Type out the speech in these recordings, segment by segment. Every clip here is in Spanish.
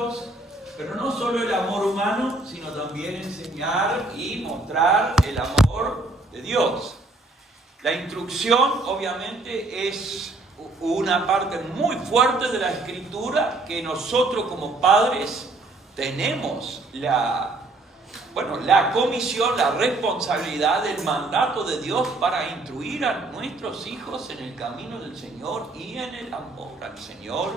hijos, pero no solo el amor humano, sino también enseñar y mostrar el amor de Dios. La instrucción, obviamente, es una parte muy fuerte de la Escritura que nosotros como padres tenemos la comisión, la responsabilidad del mandato de Dios para instruir a nuestros hijos en el camino del Señor y en el amor al Señor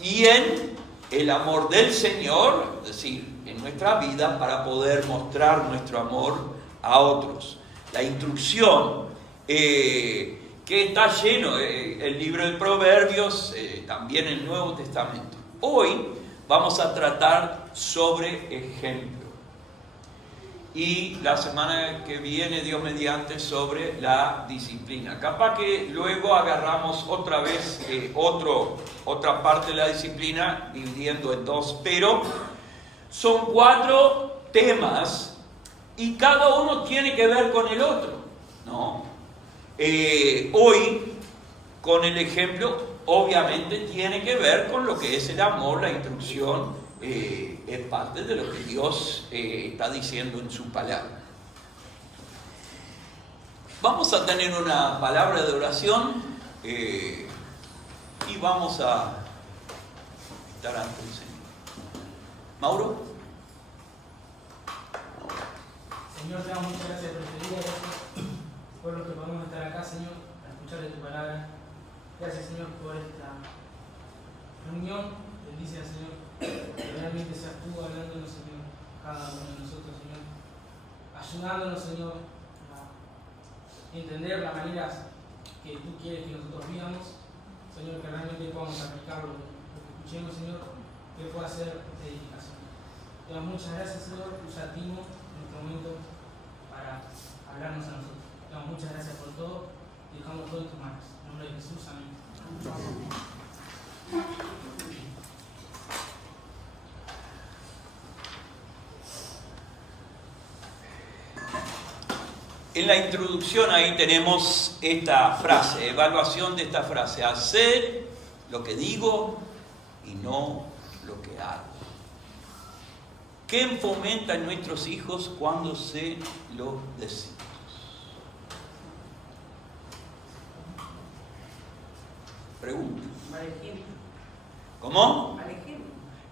y en el amor del Señor, es decir, en nuestra vida para poder mostrar nuestro amor a otros. La instrucción que está lleno, el libro de Proverbios, también el Nuevo Testamento. Hoy vamos a tratar sobre ejemplo. Y la semana que viene, Dios mediante, sobre la disciplina. Capaz que luego agarramos otra vez otra parte de la disciplina, dividiendo en dos, pero son 4 temas y cada uno tiene que ver con el otro, ¿no? Hoy, con el ejemplo, obviamente tiene que ver con lo que es el amor, la instrucción, es parte de lo que Dios está diciendo en su palabra. Vamos a tener una palabra de oración y vamos a estar ante el Señor. Mauro. Señor, te damos muchas gracias por este día, gracias por lo que podemos estar acá, Señor, para escuchar de tu palabra. Gracias, Señor, por esta reunión. Bendice al Señor, que realmente seas tú hablándonos, Señor, cada uno de nosotros, Señor, ayudándonos, Señor, a entender las maneras que tú quieres que nosotros vivamos, Señor, que realmente podamos aplicar lo que escuchemos, Señor, que pueda ser de edificación. Te damos muchas gracias, Señor, usa a Timo en este momento para hablarnos a nosotros. Te damos muchas gracias por todo y dejamos todo en tus manos. En nombre de Jesús, amén. En la introducción ahí tenemos esta frase, evaluación de esta frase: hacer lo que digo y no lo que hago. ¿Qué fomenta en nuestros hijos cuando se lo decimos? Pregunta. ¿Cómo?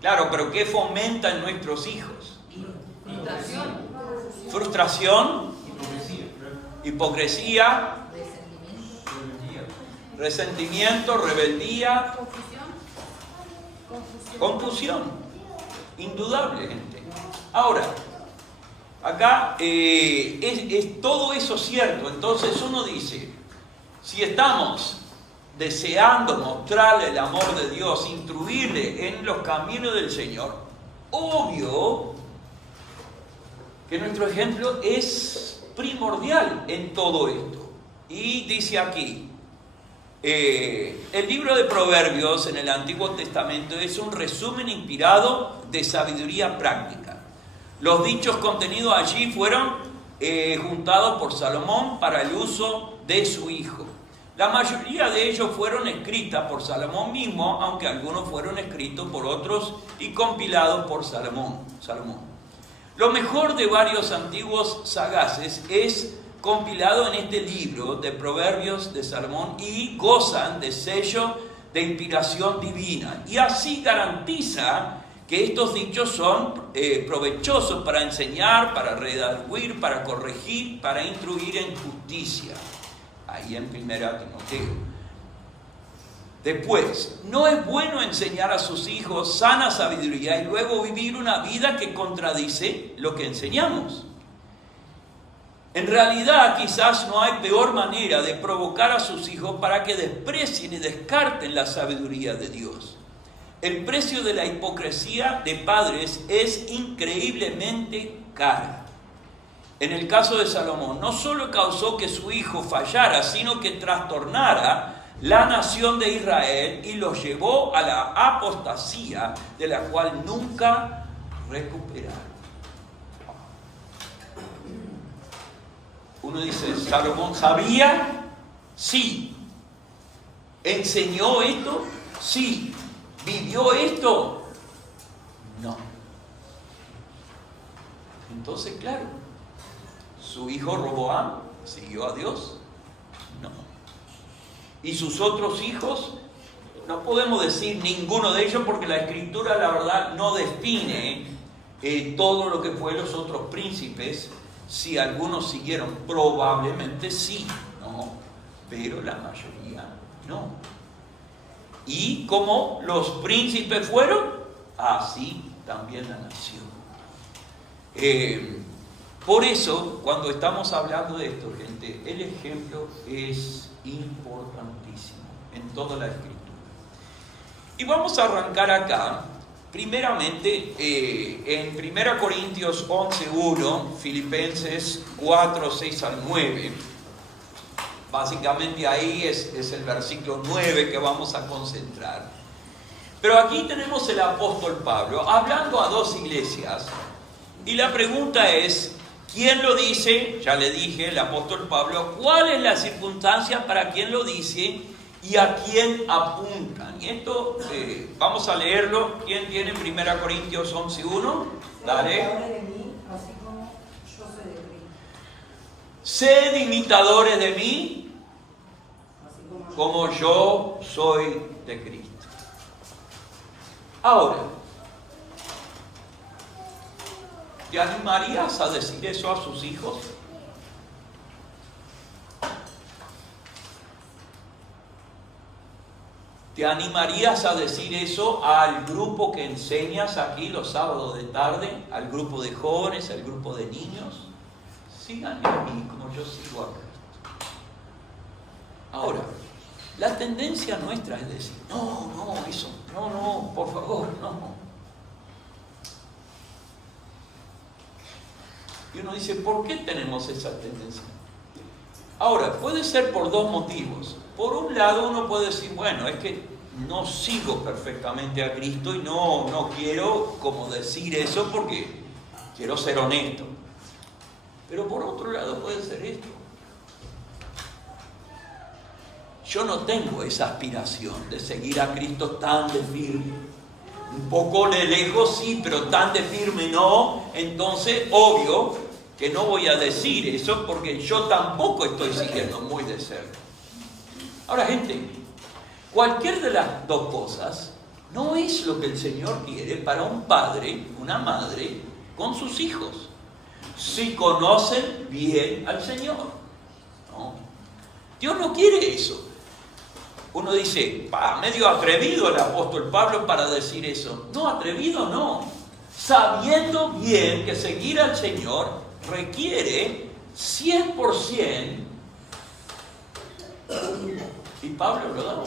Claro, pero ¿qué fomenta en nuestros hijos? Frustración. Hipocresía, resentimiento, rebeldía, confusión, indudablemente. Ahora, acá es todo eso cierto. Entonces uno dice, si estamos deseando mostrarle el amor de Dios, instruirle en los caminos del Señor, obvio que nuestro ejemplo es primordial en todo esto. Y dice aquí, el libro de Proverbios en el Antiguo Testamento es un resumen inspirado de sabiduría práctica. Los dichos contenidos allí fueron juntados por Salomón para el uso de su hijo. La mayoría de ellos fueron escritas por Salomón mismo, aunque algunos fueron escritos por otros y compilados por Salomón. Lo mejor de varios antiguos sagaces es compilado en este libro de Proverbios de Salomón y gozan de sello de inspiración divina. Y así garantiza que estos dichos son provechosos para enseñar, para redarguir, para corregir, para instruir en justicia. Ahí en 1 Timoteo. Después, no es bueno enseñar a sus hijos sana sabiduría y luego vivir una vida que contradice lo que enseñamos. En realidad, quizás no hay peor manera de provocar a sus hijos para que desprecien y descarten la sabiduría de Dios. El precio de la hipocresía de padres es increíblemente caro. En el caso de Salomón, no solo causó que su hijo fallara, sino que trastornara la nación de Israel y los llevó a la apostasía de la cual nunca recuperaron. Uno dice, ¿Salomón sabía? Sí. ¿Enseñó esto? Sí. ¿Vivió esto? Entonces, claro, ¿su hijo Roboam siguió a Dios? No. ¿Y sus otros hijos? No podemos decir ninguno de ellos porque la Escritura, la verdad, no define todo lo que fue los otros príncipes. Si algunos siguieron, probablemente sí, ¿no? Pero la mayoría no. Y como los príncipes fueron, así también la nación. Por eso, cuando estamos hablando de esto, gente, el ejemplo es importantísimo en toda la Escritura. Y vamos a arrancar acá, primeramente, en 1 Corintios 11:1, Filipenses 4:6-9. Básicamente ahí es el versículo 9 que vamos a concentrar. Pero aquí tenemos el apóstol Pablo hablando a dos iglesias. Y la pregunta es, ¿quién lo dice? Ya le dije, el apóstol Pablo. ¿Cuál es la circunstancia para quién lo dice y a quién apuntan? Y esto vamos a leerlo. ¿Quién tiene 1 Corintios 11:1? Dale. Sed imitadores de mí como yo soy de Cristo. Ahora, ¿te animarías a decir eso a sus hijos? ¿Te animarías a decir eso al grupo que enseñas aquí los sábados de tarde? ¿Al grupo de jóvenes, al grupo de niños? Síganme a mí como yo sigo a Cristo. Ahora, la tendencia nuestra es decir, no, eso, no, por favor, no. Y uno dice, ¿por qué tenemos esa tendencia? Ahora, puede ser por dos motivos. Por un lado, uno puede decir, bueno, es que no sigo perfectamente a Cristo y no quiero como decir eso porque quiero ser honesto. Pero por otro lado puede ser esto. Yo no tengo esa aspiración de seguir a Cristo tan de firme. Un poco de lejos sí, pero tan de firme no. Entonces, obvio que no voy a decir eso porque yo tampoco estoy siguiendo muy de cerca. Ahora, gente, cualquier de las dos cosas no es lo que el Señor quiere para un padre, una madre, con sus hijos. Si conocen bien al Señor, ¿no? Dios no quiere eso. Uno dice, medio atrevido el apóstol Pablo para decir eso. No, atrevido no. Sabiendo bien que seguir al Señor requiere 100%, y Pablo lo da.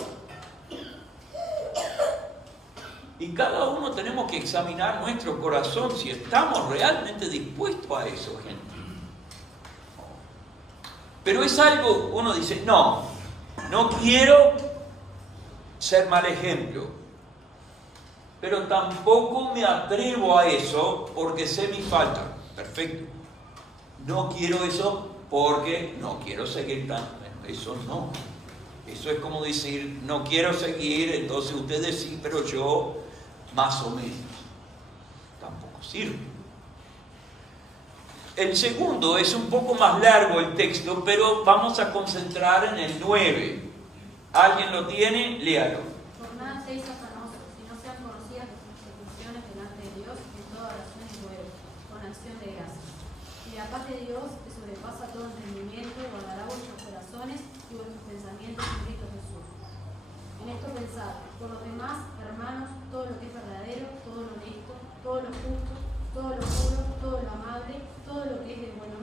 Y cada uno tenemos que examinar nuestro corazón si estamos realmente dispuestos a eso, gente. Pero es algo, uno dice, no quiero ser mal ejemplo, pero tampoco me atrevo a eso porque sé mi falta. Perfecto. No quiero eso porque no quiero seguir tan... Bueno, eso no. Eso es como decir, no quiero seguir, entonces ustedes sí, pero yo más o menos. Tampoco sirve. El segundo es un poco más largo el texto, pero vamos a concentrar en el 9. ¿Alguien lo tiene? Léalo. Por nada seáis afanosos, si no sean conocidas vuestras peticiones delante de Dios en toda oración y ruego, con acción de gracias. Y la paz de Dios, que sobrepasa todo entendimiento, guardará vuestros corazones y vuestros pensamientos en Cristo Jesús. En esto pensad, por lo demás, hermanos, todo lo que es verdadero, todo lo honesto, todo lo justo, todo lo puro, todo lo amable, todo lo que es de buen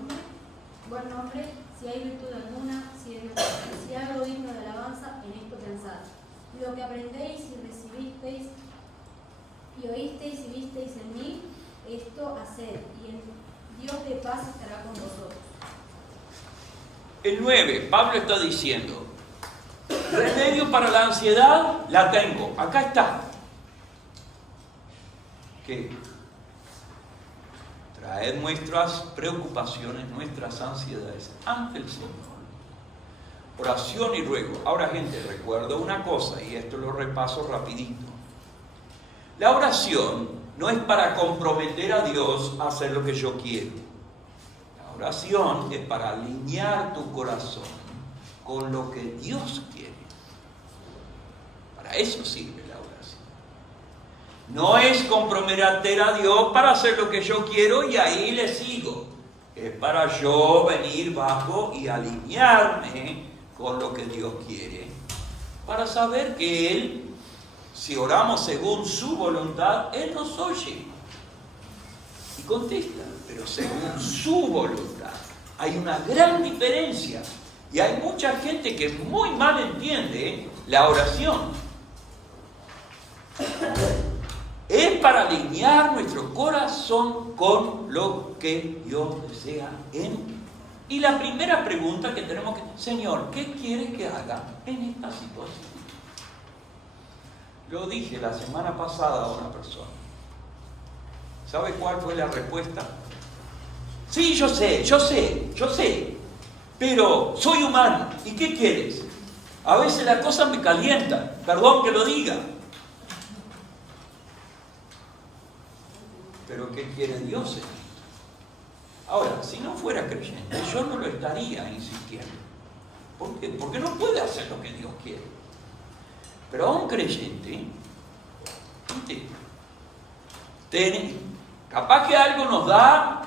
nombre, si hay virtud alguna, si hay algo digno de alabanza, en esto pensad. Lo que aprendéis y recibisteis y oísteis y visteis en mí, esto haced, y el Dios de paz estará con vosotros. El 9, Pablo está diciendo, remedio para la ansiedad, la tengo, acá está. ¿Qué? Traed nuestras preocupaciones, nuestras ansiedades ante el Señor. Oración y ruego. Ahora, gente, recuerdo una cosa, y esto lo repaso rapidito. La oración no es para comprometer a Dios a hacer lo que yo quiero. oración es para alinear tu corazón con lo que Dios quiere. Para eso sirve la oración. No es comprometer a Dios para hacer lo que yo quiero y ahí le sigo. Es para yo venir bajo y alinearme con lo que Dios quiere. Para saber que Él, si oramos según su voluntad, Él nos oye. Y contesta, pero según su voluntad. Hay una gran diferencia. Y hay mucha gente que muy mal entiende la oración. Es para alinear nuestro corazón con lo que Dios desea en. Y la primera pregunta que tenemos que... Señor, ¿qué quieres que haga en esta situación? Lo dije la semana pasada a una persona. ¿Sabe cuál fue la respuesta? Sí, yo sé. Pero soy humano. ¿Y qué quieres? A veces las cosas me calientan. Perdón que lo diga. Pero ¿qué quiere Dios en esto? Ahora, si no fuera creyente, yo no lo estaría insistiendo. ¿Por qué? Porque no puede hacer lo que Dios quiere. Pero a un creyente, capaz que algo nos da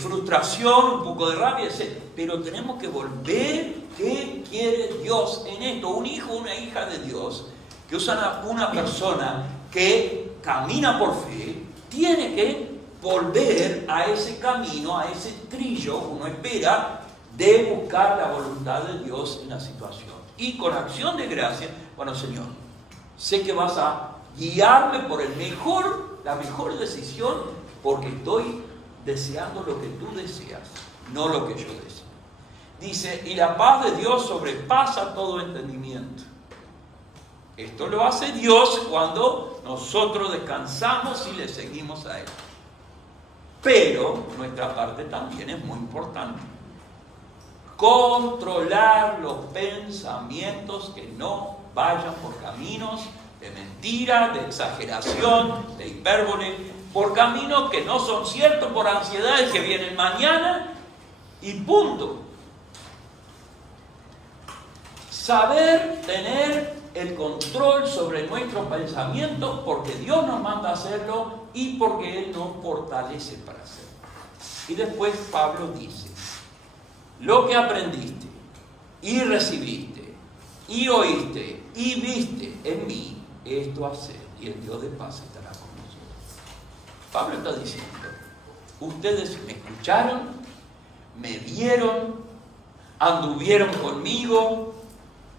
frustración, un poco de rabia, etc. Pero tenemos que volver. ¿Qué quiere Dios en esto? Un hijo, una hija de Dios, que usa una persona que camina por fe, tiene que volver a ese camino, a ese trillo, uno espera, de buscar la voluntad de Dios en la situación. Y con acción de gracia, bueno, Señor, sé que vas a guiarme por la mejor decisión, porque estoy deseando lo que tú deseas, no lo que yo deseo. Dice, y la paz de Dios sobrepasa todo entendimiento. Esto lo hace Dios cuando nosotros descansamos y le seguimos a Él. Pero nuestra parte también es muy importante. Controlar los pensamientos que no vayan por caminos de mentira, de exageración, de hipérbole, por caminos que no son ciertos, por ansiedades que vienen mañana y punto. Saber tener el control sobre nuestros pensamientos porque Dios nos manda a hacerlo y porque Él nos fortalece para hacerlo. Y después Pablo dice, lo que aprendiste y recibiste y oíste y viste en mí, esto haced y el Dios de paz estará con nosotros. Pablo está diciendo, ustedes me escucharon, me vieron, anduvieron conmigo,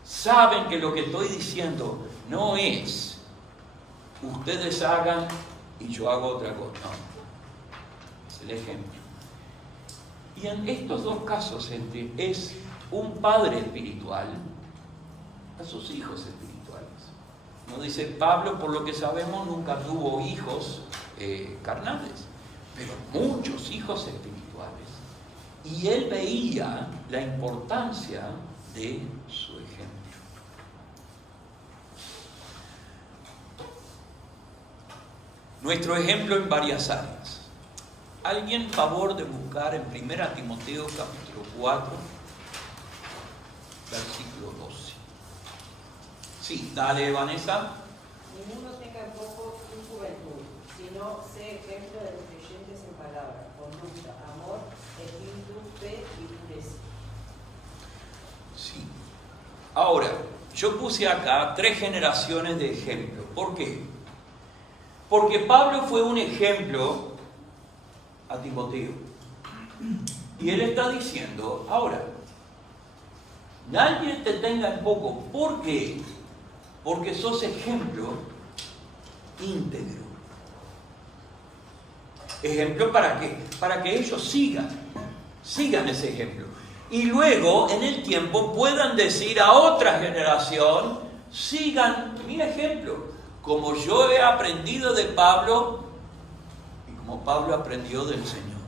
saben que lo que estoy diciendo no es ustedes hagan y yo hago otra cosa. No. Es el ejemplo. Y en estos dos casos, gente, es un padre espiritual a sus hijos espirituales. No dice Pablo, por lo que sabemos, nunca tuvo hijos carnales, pero muchos hijos espirituales. Y él veía la importancia de su ejemplo. Nuestro ejemplo en varias áreas. ¿Alguien favor de buscar en 1 Timoteo capítulo 4, versículo 12? Sí, dale, Vanessa. Ninguno tenga en poco tu juventud, sino sé ejemplo de los creyentes en palabra, conducta, amor, espíritu, fe y pureza. Sí. Ahora, yo puse acá 3 generaciones de ejemplo. ¿Por qué? Porque Pablo fue un ejemplo a Timoteo. Y él está diciendo, ahora, nadie te tenga en poco. ¿Por qué? Porque sos ejemplo íntegro. ¿Ejemplo para qué? Para que ellos sigan ese ejemplo. Y luego, en el tiempo, puedan decir a otra generación, sigan mi ejemplo. Como yo he aprendido de Pablo y como Pablo aprendió del Señor.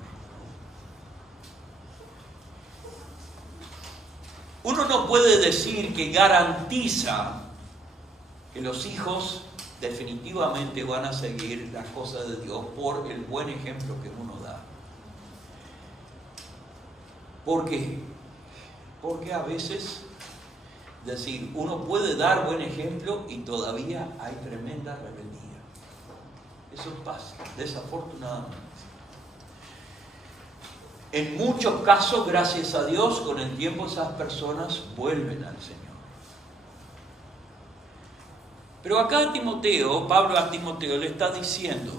Uno no puede decir que garantiza que los hijos definitivamente van a seguir las cosas de Dios por el buen ejemplo que uno da. ¿Por qué? Porque a veces, es decir, uno puede dar buen ejemplo y todavía hay tremenda rebeldía. Eso pasa, desafortunadamente. En muchos casos, gracias a Dios, con el tiempo esas personas vuelven al Señor. Pero acá Timoteo, Pablo a Timoteo le está diciendo,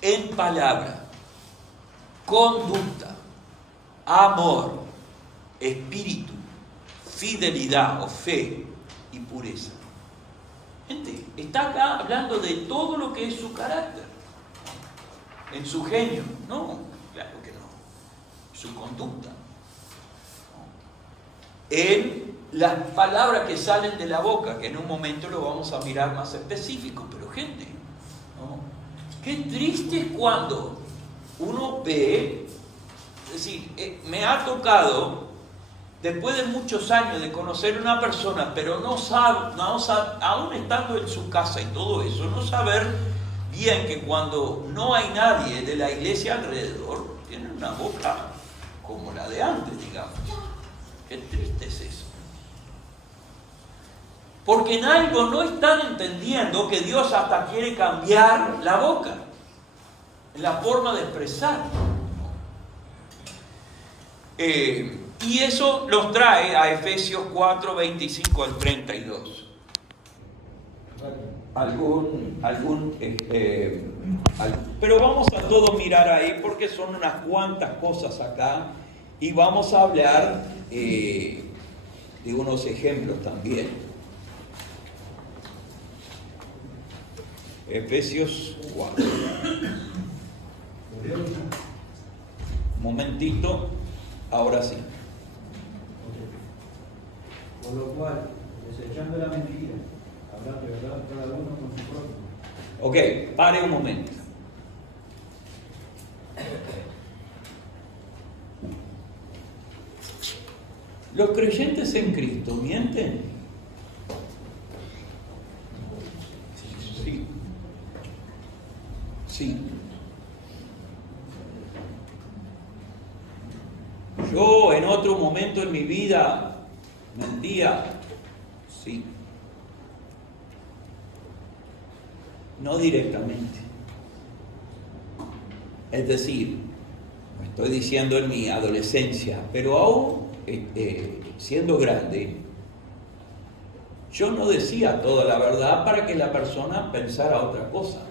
en palabra, conducta, amor, espíritu, fidelidad o fe y pureza. Gente, está acá hablando de todo lo que es su carácter, en su genio. No, claro que no. Su conducta. En las palabras que salen de la boca, que en un momento lo vamos a mirar más específico. Pero gente, ¿no? Qué triste es cuando uno ve, es decir, me ha tocado, después de muchos años de conocer a una persona, pero no sabe, aún estando en su casa y todo eso, no saber bien que cuando no hay nadie de la iglesia alrededor, tienen una boca como la de antes, digamos. Qué triste es eso. Porque en algo no están entendiendo que Dios hasta quiere cambiar la boca, la forma de expresar. Y eso los trae a Efesios 4, 25 al 32. Pero vamos a todos mirar ahí porque son unas cuantas cosas acá y vamos a hablar de unos ejemplos también. Efesios 4. Un momentito, ahora sí. Por lo cual, desechando la mentira, hablad de verdad cada uno con su prójimo. Ok, pare un momento. ¿Los creyentes en Cristo mienten? Sí. Sí. Yo en otro momento en mi vida mentía. Sí. No directamente. Es decir, no estoy diciendo en mi adolescencia, pero aún siendo grande, yo no decía toda la verdad para que la persona pensara otra cosa.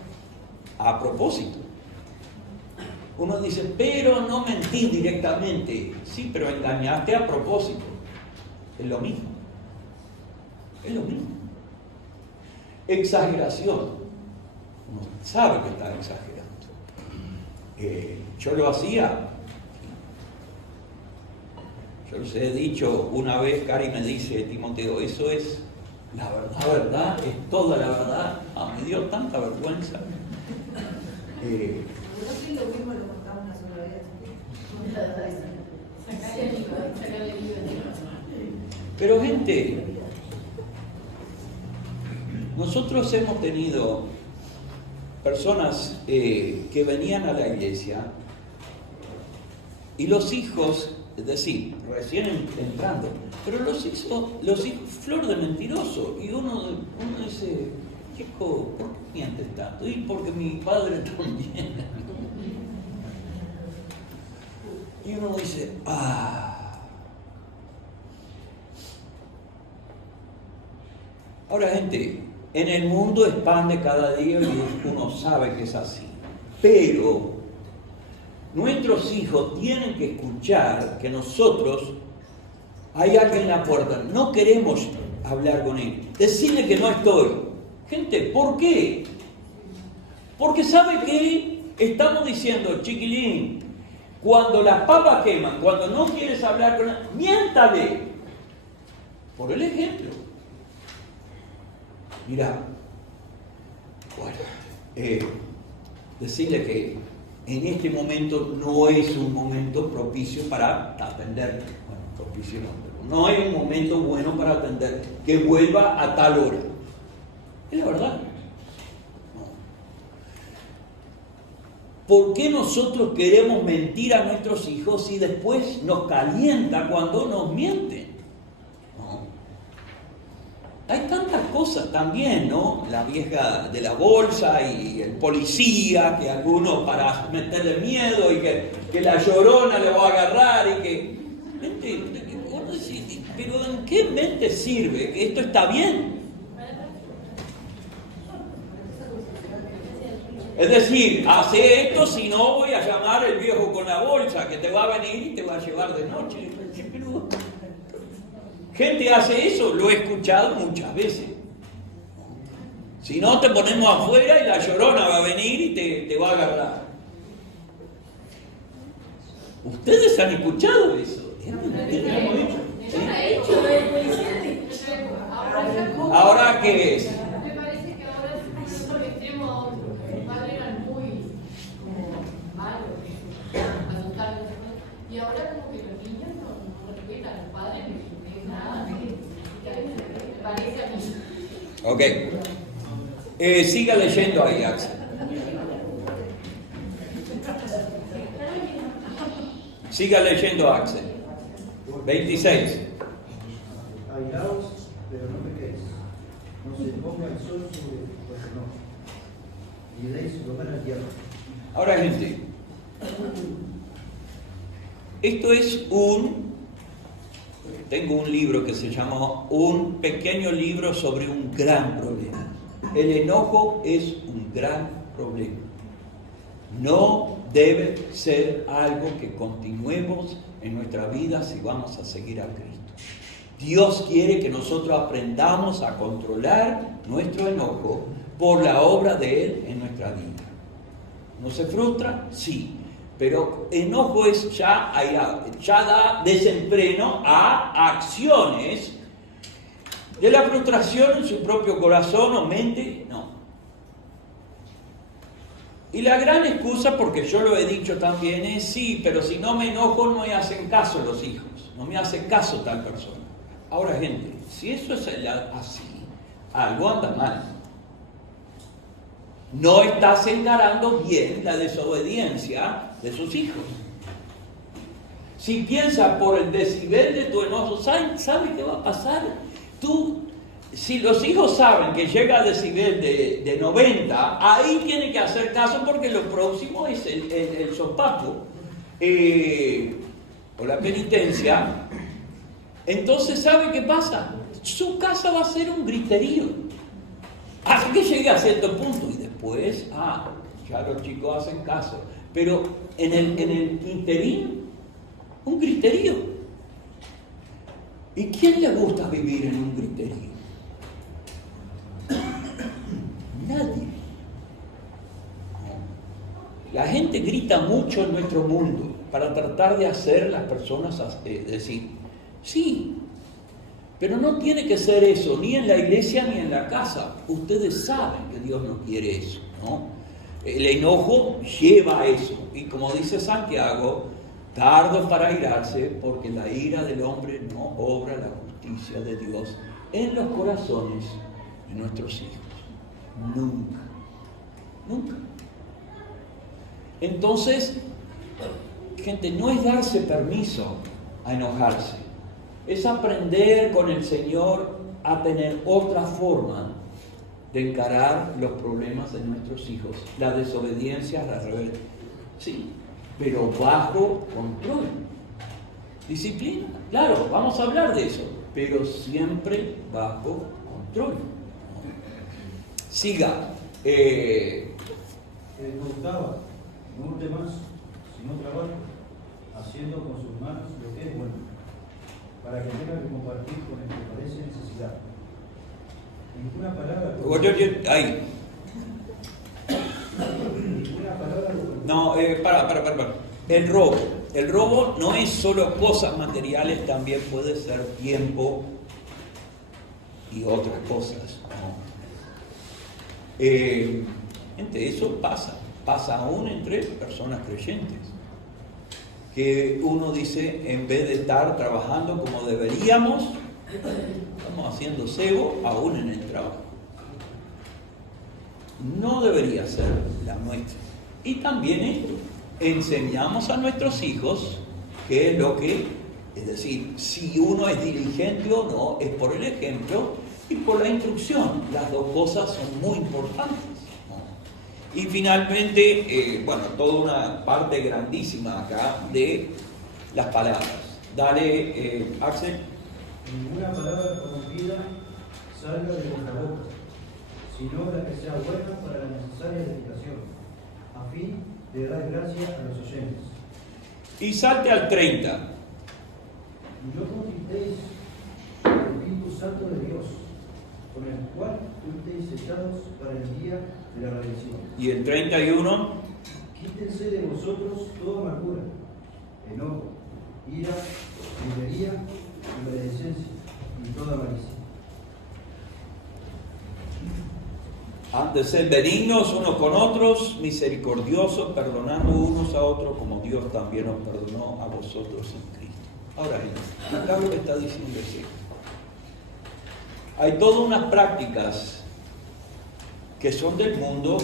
A propósito. Uno dice, pero no mentí directamente. Sí, pero engañaste a propósito. Es lo mismo. Es lo mismo. Exageración. Uno sabe que está exagerando. Yo lo hacía. Yo les he dicho una vez, Cari me dice, Timoteo, eso es la verdad, es toda la verdad. Me dio tanta vergüenza. Lo mismo lo contamos una sola vez. Pero gente, nosotros hemos tenido personas que venían a la iglesia y los hijos, es decir, recién entrando, pero los hijos flor de mentiroso, y uno dice, chico, ¿por qué mientes tanto? Y porque mi padre también. Y uno dice, Ahora, gente, en el mundo expande cada día y uno sabe que es así. Pero nuestros hijos tienen que escuchar que nosotros, hay alguien en la puerta, no queremos hablar con él. Decirle que no estoy. Gente, ¿por qué? Porque sabe que estamos diciendo, chiquilín, cuando las papas queman, cuando no quieres hablar con él, miéntale. Por el ejemplo. Mira, bueno, decirle que en este momento no es un momento propicio para atender. Bueno, propicio no es un momento bueno para atender. Que vuelva a tal hora. Es la verdad. ¿Por qué nosotros queremos mentir a nuestros hijos y después nos calienta cuando nos mienten? ¿No? Hay tantas cosas también, ¿no? La vieja de la bolsa y el policía, que algunos para meterle miedo y que la llorona le va a agarrar y que... Vos decís, pero ¿en qué mente sirve? ¿Que esto está bien? Es decir, hace esto, si no voy a llamar al viejo con la bolsa que te va a venir y te va a llevar de noche. Pero, gente hace eso, lo he escuchado muchas veces. Si no, te ponemos afuera y la llorona va a venir y te va a agarrar. ¿Ustedes han escuchado eso? ¿Ahora qué es? Me parece que ahora es porque extremo, los padres eran muy malos, asustar y ahora como que los niños no respetan a los padres, no nada, me parece a mí. Ok. Siga leyendo ahí, Axel. Siga leyendo, Axel. 26. Airaos, pero no pequéis. No se ponga el sol sobre vuestro enojo. Y deis lugar al diablo. Ahora, gente, esto es tengo un libro que se llama Un pequeño libro sobre un gran problema. El enojo es un gran problema. No debe ser algo que continuemos en nuestra vida si vamos a seguir a Cristo. Dios quiere que nosotros aprendamos a controlar nuestro enojo por la obra de Él en nuestra vida. ¿No se frustra? Sí. Pero enojo es ya da desenfreno a acciones de la frustración en su propio corazón o mente. No. Y la gran excusa, porque yo lo he dicho también, es sí, pero si no me enojo no me hacen caso los hijos, no me hace caso tal persona. Ahora, gente, si eso es así, algo anda mal. No estás encarando bien la desobediencia de sus hijos. Si piensas por el decibel de tu enojo, ¿sabes qué va a pasar? Si los hijos saben que llega a decibel de 90, ahí tienen que hacer caso porque lo próximo es el sopapo o la penitencia. Entonces, ¿sabe qué pasa? Su casa va a ser un griterío. Hasta que llegue a cierto punto y después, ya los chicos hacen caso. Pero en el interín, un griterío. ¿Y quién le gusta vivir en un griterío? Nadie. La gente grita mucho en nuestro mundo para tratar de hacer las personas decir, sí, pero no tiene que ser eso, ni en la iglesia ni en la casa. Ustedes saben que Dios no quiere eso, ¿no? El enojo lleva a eso. Y como dice Santiago, tardo para airarse, porque la ira del hombre no obra la justicia de Dios en los corazones de nuestros hijos. Nunca. Nunca. Entonces, gente, no es darse permiso a enojarse. Es aprender con el Señor a tener otra forma de encarar los problemas de nuestros hijos. La desobediencia, la rebelión. Sí, pero bajo control. Disciplina, claro, vamos a hablar de eso, pero siempre bajo control. Siga. El que gustaba, no hurte más, sino trabaja, haciendo con sus manos lo que es bueno, para que tenga que compartir con el que parece necesidad. Ninguna palabra. Ahí. Ninguna palabra. No, para. El robo no es solo cosas materiales, también puede ser tiempo y otras cosas, ¿no? Gente, eso pasa aún entre personas creyentes, que uno dice, en vez de estar trabajando como deberíamos, estamos haciendo cebo aún en el trabajo. No debería ser la nuestra. Y también esto, enseñamos a nuestros hijos qué es lo que, es decir, si uno es diligente o no, es por el ejemplo y por la instrucción. Las dos cosas son muy importantes, ¿no? Y finalmente, toda una parte grandísima acá de las palabras. Dale, Axel. Ninguna palabra corrompida salga de vuestra boca, sino la que sea buena para la necesaria edificación, a fin de dar gracia a los oyentes. Y salte al 30. Y no conquistéis el Espíritu Santo de Dios, con el cual fuisteis sellados para el día de la redención. Y el 31. Quítense de vosotros toda amargura, enojo, ira, gritería, maledicencia y toda malicia. Antes ser benignos unos con otros, misericordiosos, perdonando unos a otros, como Dios también os perdonó a vosotros en Cristo. Ahora bien, acá lo que está diciendo es esto. Hay todas unas prácticas que son del mundo,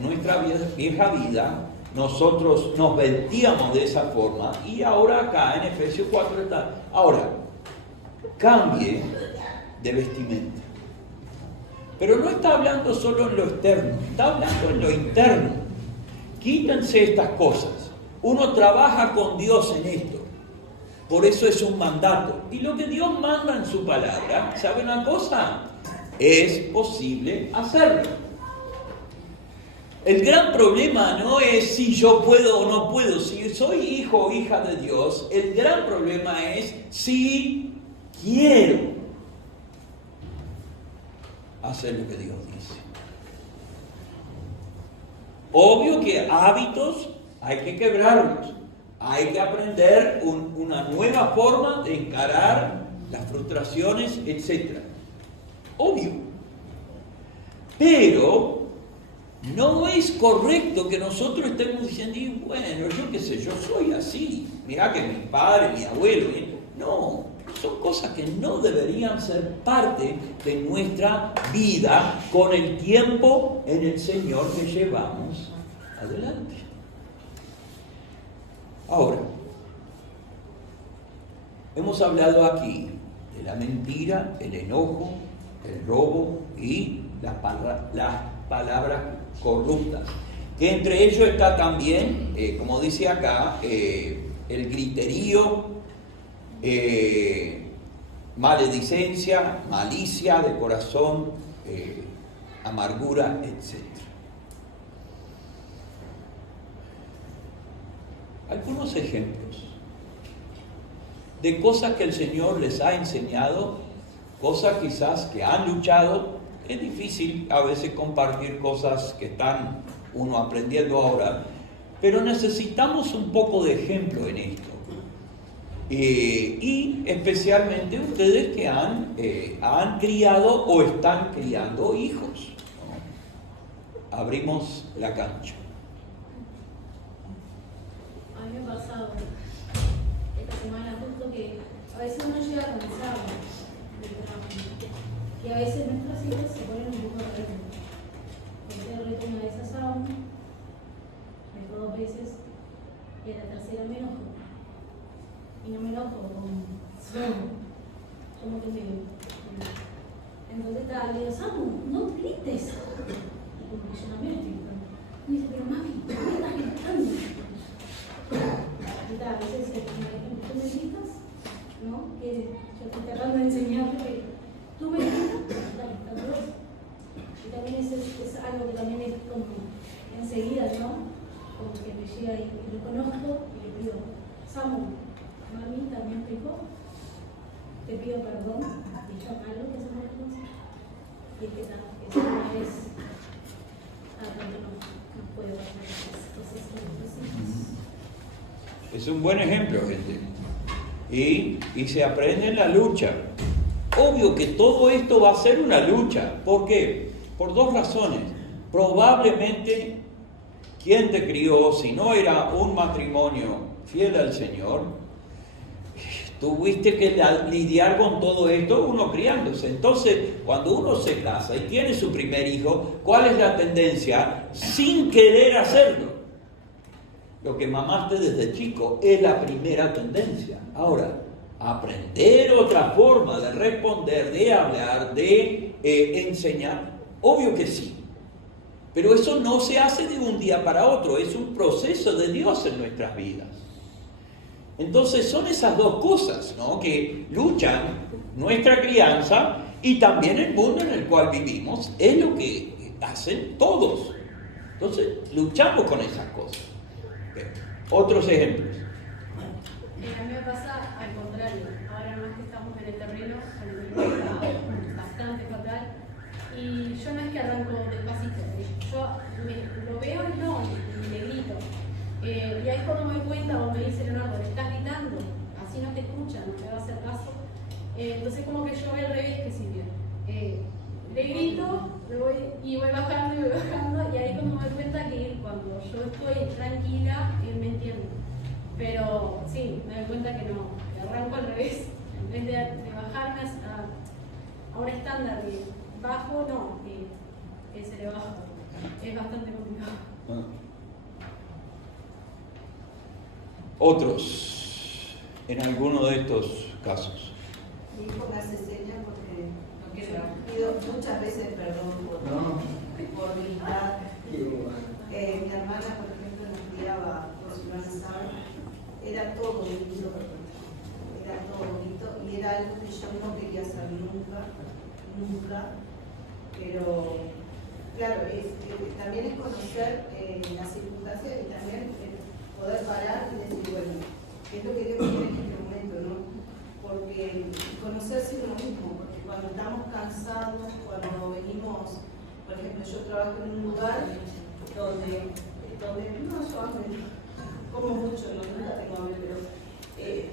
nuestra vieja vida, nosotros nos vestíamos de esa forma, y ahora acá en Efesios 4 está. Ahora, cambie de vestimenta. Pero no está hablando solo en lo externo, está hablando en lo interno. Quítense estas cosas. Uno trabaja con Dios en esto. Por eso es un mandato. Y lo que Dios manda en su palabra, ¿sabe una cosa? Es posible hacerlo. El gran problema no es si yo puedo o no puedo, si soy hijo o hija de Dios. El gran problema es si quiero hacer lo que Dios dice. Obvio que hábitos hay que quebrarlos, hay que aprender una nueva forma de encarar las frustraciones, etc. Obvio. Pero no es correcto que nosotros estemos diciendo, y bueno, yo qué sé, yo soy así, mirá que mi padre, mi abuelo, no. Son cosas que no deberían ser parte de nuestra vida con el tiempo en el Señor que llevamos adelante. Ahora, hemos hablado aquí de la mentira, el enojo, el robo y las palabras corruptas. Que entre ellos está también, como dice acá, el griterío, maledicencia, malicia de corazón, amargura, etc. Algunos ejemplos de cosas que el Señor les ha enseñado, cosas quizás que han luchado. Es difícil a veces compartir cosas que están uno aprendiendo ahora, pero necesitamos un poco de ejemplo en esto. Y especialmente ustedes que han criado o están criando hijos, ¿no? Abrimos la cancha. A mí me ha pasado esta semana justo que a veces uno llega cansado del trabajo, que a veces nuestras hijas se ponen un poco de reto. Porque el reto una vez asado, me fue 2 veces, y a la tercera me enojo. Y no me enojo con yo no conmigo. Entonces le digo, Samu, no grites. Y como que yo también estoy gritando. Y me dice, pero mami, ¿por qué estás gritando? Y a veces tú me gritas, ¿no? Que yo estoy tratando de enseñarte que tú me gritas, tal vez. Y también es algo que también es como enseguida, ¿no? Como que me llega y lo conozco y le pido, Samu, mami también pecó, te pido perdón, y yo malo que hacemos las cosas, y es que esa no es algo que no puede pasar. Entonces, Es un buen ejemplo, gente. Y se aprende en la lucha. Obvio que todo esto va a ser una lucha. ¿Por qué? Por 2 razones. Probablemente quien te crió, si no era un matrimonio fiel al Señor, tuviste que lidiar con todo esto uno criándose. Entonces, cuando uno se casa y tiene su primer hijo, ¿cuál es la tendencia? Sin querer hacerlo, lo que mamaste desde chico, es la primera tendencia. Ahora, aprender otra forma de responder, de hablar, de enseñar, obvio que sí. Pero eso no se hace de un día para otro, es un proceso de Dios en nuestras vidas. Entonces son esas dos cosas, ¿no?, que luchan nuestra crianza y también el mundo en el cual vivimos, es lo que hacen todos. Entonces luchamos con esas cosas. Okay. Otros ejemplos. A mí me pasa al contrario. Ahora no es que estamos en el terreno, el nivel está bastante fatal. Y yo no es que arranco despacito, yo lo veo y no, y le grito. Y ahí cuando me doy cuenta o me dice Leonardo, le estás gritando, así no te escuchan, no te va a hacer caso. Entonces como que yo veo al revés que sí, le grito y voy bajando y ahí cuando me doy cuenta que cuando yo estoy tranquila, él me entiende. Pero sí, me doy cuenta que no, que arranco al revés, en vez de bajarme a un estándar de bajo, no, que se le baja. Es bastante complicado. Otros, en alguno de estos casos. Mi hijo me hace señas porque no quiero. Pido muchas veces perdón por gritar. Mi hermana, por ejemplo, nos criaba, por si no saben, era todo bonito, era todo bonito y era algo que yo no quería hacer nunca, pero claro, también es conocer las circunstancias y también poder parar y decir, bueno, ¿qué es lo que Dios quiere en este momento, no? Porque conocerse es lo mismo, porque cuando estamos cansados, cuando venimos, por ejemplo, yo trabajo en un lugar donde no, yo hambre, como mucho, no, nunca tengo hambre, pero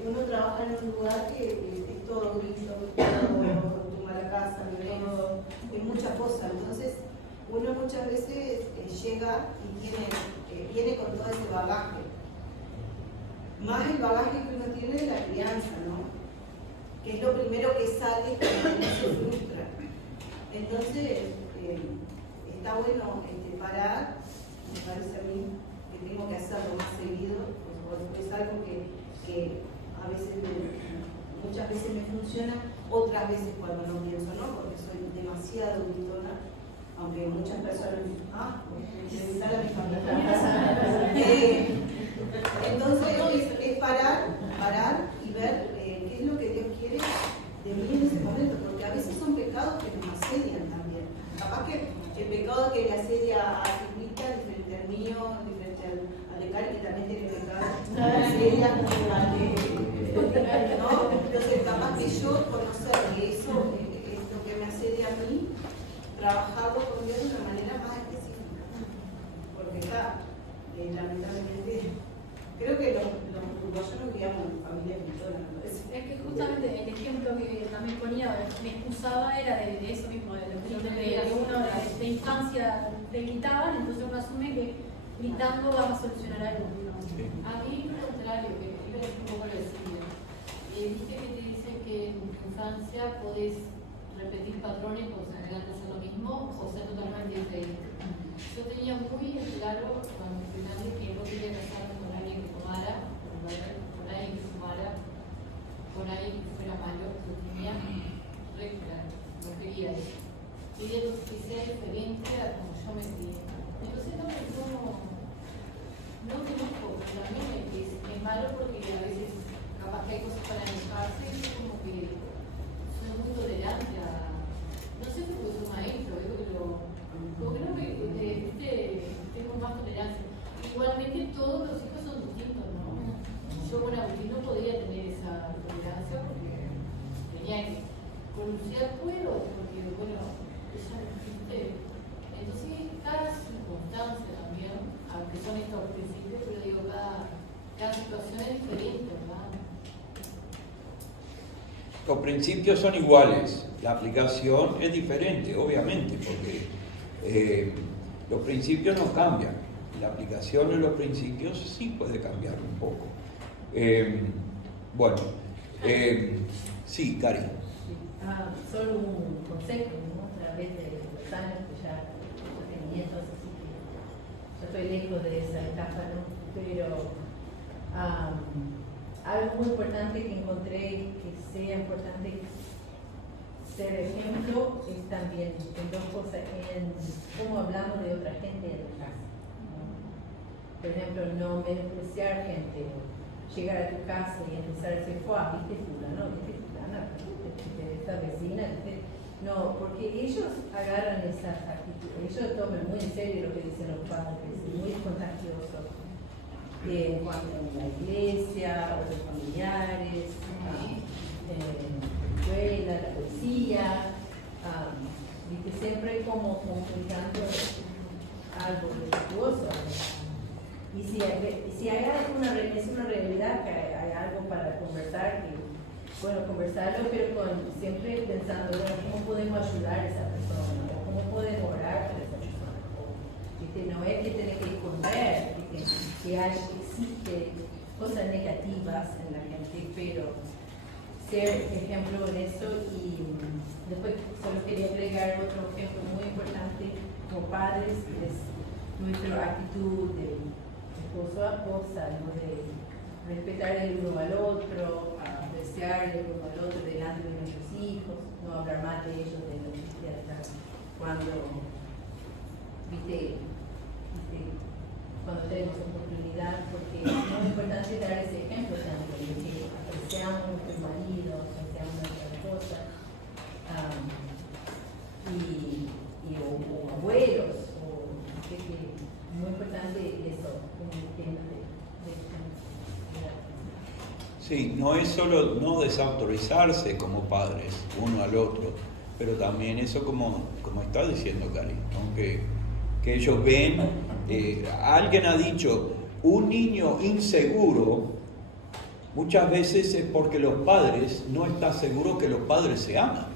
uno trabaja en un lugar que es todo grito, todo tumba la casa, todo, hay muchas cosas, entonces uno muchas veces llega y viene con todo ese bagaje, más el bagaje que uno tiene de la crianza, ¿no? Que es lo primero que sale cuando uno se frustra. Entonces, está bueno parar, me parece a mí que tengo que hacerlo más seguido, pues es algo que a veces, muchas veces me funciona, otras veces cuando no pienso, ¿no? Porque soy demasiado gritona, aunque muchas personas me dicen, me gritar a mi familia. Entonces, es parar y ver qué es lo que Dios quiere de mí en ese momento, porque a veces son pecados que nos asedian también. Capaz que el pecado que le asedia a Silvita, diferente al mío, diferente al de Cari, que también tiene pecado, le asedia al de... ¿no? Entonces, capaz que yo conocer que eso es lo que me asedia a mí, trabajarlo con Dios de una manera más específica. Porque está, lamentablemente, creo que los uruguayos nos criamos en familias cristianas, me parece. Es que justamente el ejemplo que también ponía, me excusaba, era de eso mismo, de los gritos de uno de infancia te gritaban, entonces uno asume que gritando vas a solucionar algo. ¿No? A mí lo contrario, que iba a decir un poco lo de Silvia. Viste que te dicen que en tu infancia podés repetir patrones o sea, adelante hacer lo mismo o ser totalmente diferente. Yo tenía muy claro cuando fui grande que no quería casarme con alguien que tomara, con alguien que fumara, con alguien que fuera malo, lo tenía re claro, no quería eso. Quería que sea diferente a como yo me crié. Entonces no conozco, para mí es malo porque a veces capaz que hay cosas para enojarse y es como que soy muy tolerante a, no sé por qué soy maestro, es como que no tengo más tolerancia. Igualmente todos los hijos son distintos, ¿no? Yo con Agustín no podía tener esa tolerancia porque tenía que conocer puedo, porque bueno, ella no existe. Entonces cada circunstancia también, aunque son estos principios, pero digo, cada situación es diferente, ¿verdad? Los principios son iguales, la aplicación es diferente, obviamente, porque los principios no cambian. La aplicación de los principios sí puede cambiar un poco. Sí, Cari. Solo un consejo, ¿no? A través de los años que ya tengo nietos, así que yo estoy lejos de esa etapa, ¿no? pero algo muy importante que encontré que sea importante ser ejemplo es también en dos cosas, en cómo hablamos de otra gente en la casa, ¿no? Por ejemplo, no menospreciar gente, llegar a tu casa y empezar a decir, ¡guau! ¿Viste fulano? ¿Viste fulana? ¿Viste esta vecina? ¿Viste? No, porque ellos agarran esas actitudes, ellos toman muy en serio lo que dicen los padres, es muy contagioso. En cuanto a la iglesia, o los familiares, en la escuela, la poesía, ¿viste? Siempre como comunicando algo respetuoso. Y si hay es una realidad que hay algo para conversar, que, bueno, conversarlo, pero siempre pensando, bueno, ¿cómo podemos ayudar a esa persona? ¿O cómo podemos orar por esa persona? ¿Viste? No es que tenés que esconder, que existe cosas negativas en la gente, pero ser ejemplo en eso. Y después solo quería agregar otro ejemplo muy importante como padres, que es nuestra actitud de esposo a esposa, ¿no? De respetar el uno al otro, apreciar el uno al otro delante de nuestros hijos, no hablar mal de ellos, cuando cuando tenemos oportunidad, porque es muy importante dar ese ejemplo también, de que apreciamos a nuestros maridos, apreciamos a nuestras esposas, o abuelos, que muy importante eso, como ejemplo Sí, no es solo no desautorizarse como padres uno al otro, pero también eso como está diciendo Cari, ¿no? Que ellos ven, alguien ha dicho, un niño inseguro muchas veces es porque los padres no están seguros que los padres se aman.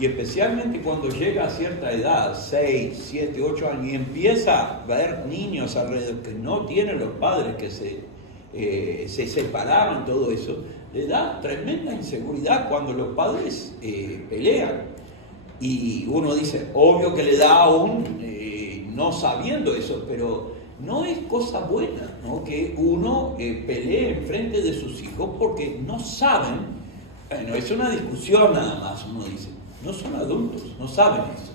Y especialmente cuando llega a cierta edad, 6, 7, 8 años, y empieza a ver niños alrededor que no tienen los padres, que se separaron, todo eso, le da tremenda inseguridad cuando los padres pelean. Y uno dice, obvio que le da aún no sabiendo eso, pero no es cosa buena, ¿no? Que uno pelee en frente de sus hijos porque no saben, bueno, es una discusión nada más, uno dice, no son adultos, no saben eso.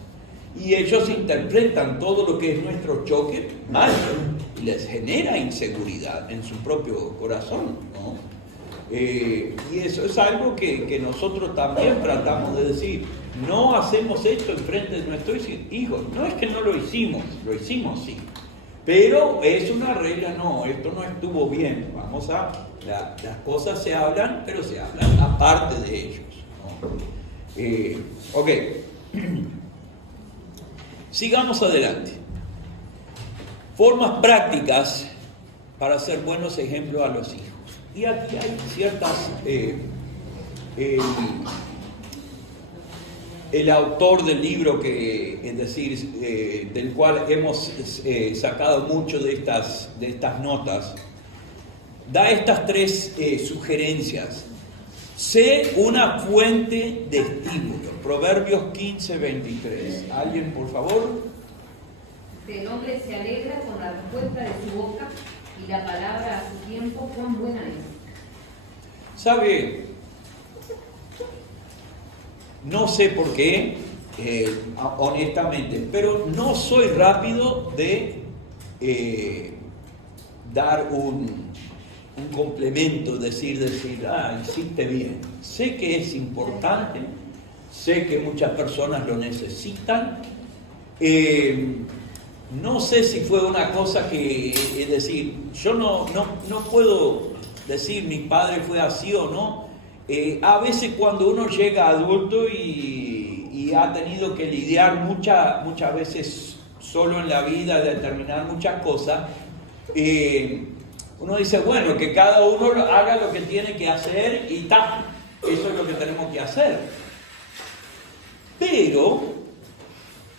Y ellos interpretan todo lo que es nuestro choque mal y les genera inseguridad en su propio corazón, ¿no? Y eso es algo que nosotros también tratamos de decir. No hacemos esto en frente de nuestros hijos. No es que no lo hicimos sí. Pero es una regla, no, esto no estuvo bien. Las cosas se hablan, pero se hablan aparte de ellos, ¿no? Ok. Sigamos adelante. Formas prácticas para ser buenos ejemplos a los hijos. Y aquí hay ciertas... el autor del libro, del cual hemos sacado mucho de estas notas, da estas 3 sugerencias. Sé una fuente de estímulo. Proverbios 15:23. ¿Alguien, por favor? El hombre se alegra con la respuesta de su boca y la palabra a su tiempo, cuán buena es. ¿Sabe? No sé por qué, honestamente, pero no soy rápido de dar un complemento, decir, hiciste bien. Sé que es importante, sé que muchas personas lo necesitan. No sé si fue una cosa que, es decir, yo no puedo decir mi padre fue así o no. A veces cuando uno llega adulto y ha tenido que lidiar muchas veces solo en la vida, determinar muchas cosas, uno dice, bueno, que cada uno haga lo que tiene que hacer y tal, eso es lo que tenemos que hacer. Pero